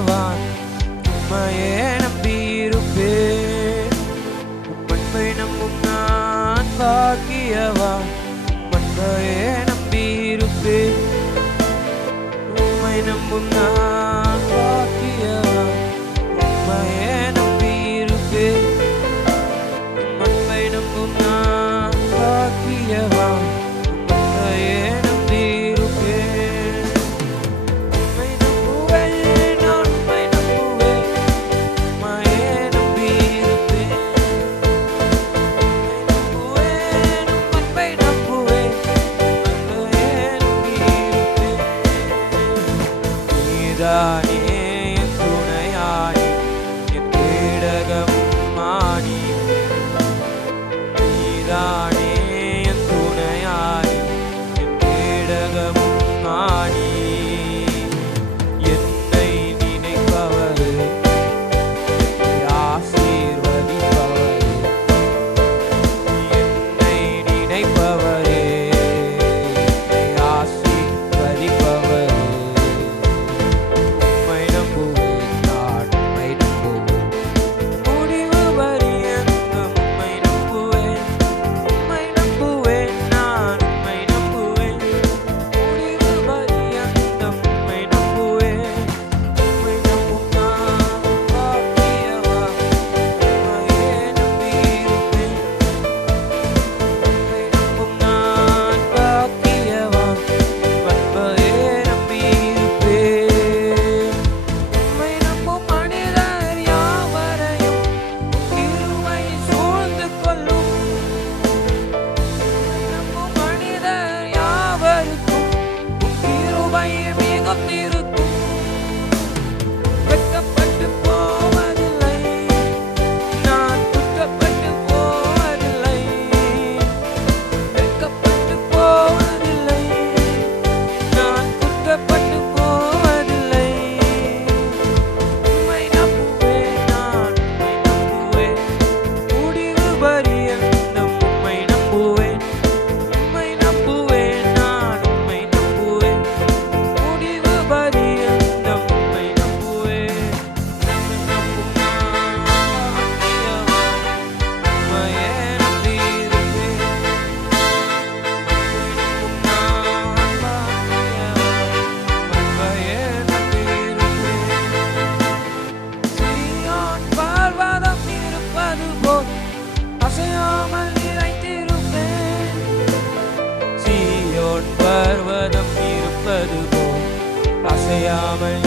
பாக்கியவான் உம்மையே நம்பியிருப்பேன். உம்மை நம்பும் நான் பாக்கியவான் உம்மையே நம்பியிருப்பேன். உம்மை நம்பும் நான் பாக்கியவான் உம்மையே நம்பியிருப்பேன். உம்மை நம்பும் நான் பாக்கியவான் உம்மையே நம்பியிருப்பேன். உம்மை நம்புவேன் நான் உம்மை நம்புவேன் உம்மையே நம்பியிருப்பேன். உம்மை நம்புவேன் உம்மையே நம்பியிருப்பேன். நீதானே என் துணையானி என் கேடகமும் ஆனி. நீதானே என் துணையானி என் கேடகமும் ஆனி. என்னை நினைப்பவரே என்னை ஆசீர்வதிப்பவரே. என்னை நினைப்பவரே என்னை ஆசீர்வதிப்பவரே. உம்மை நம்புவேன் நான் உம்மை நம்புவேன். முடிவு பரியந்தம் உம்மை நம்புவேன். உம்மை நம்புவேன் நான் உம்மை நம்புவேன். முடிவு பரியந்தம் உம்மை நம்புவேன். உம்மை நம்பும் நான் பாக்கியவான் உம்மையே நம்பியிருப்பேன். உம்மை நம்பும் நான் பாக்கியவான் உம்மையே நம்பியிருப்பேன். உம்மை நம்பும் மனிதர் யாவரையும் கிருபை சூழ்ந்து கொள்ளும். உம்மை நம்பும் மனிதர் யாவருக்கும் கிருபை மிகுந்திருக்கும். வெட்கப்பட்டு போவதில்லை நான் துக்கப்பட்டு போவதில்லை. வெட்கப்பட்டு போவதில்லை நான் துக்கப்பட்டு போவதில்லை. உம்மை நம்புவேன் நான் உம்மை நம்புவேன். முடிவு பரியந்தம் உம்மை நம்புவேன். உம்மை நம்புவேன் நான் உம்மை நம்புவேன். முடிவு பரியந்தம் உம்மை நம்புவேன். உம்மை நம்பும் நான் பாக்கியவான் உம்மையே நம்பியிருப்பேன். உம்மை நம்பும் நான் பாக்கியவான் உம்மையே நம்பியிருப்பேன். சீயோன் பர்வதம் இருப்பது போல் அசையாமல் நிலைத்திருப்பேன். சீயோன் பர்வதம் இருப்பது போல் அசையாமல்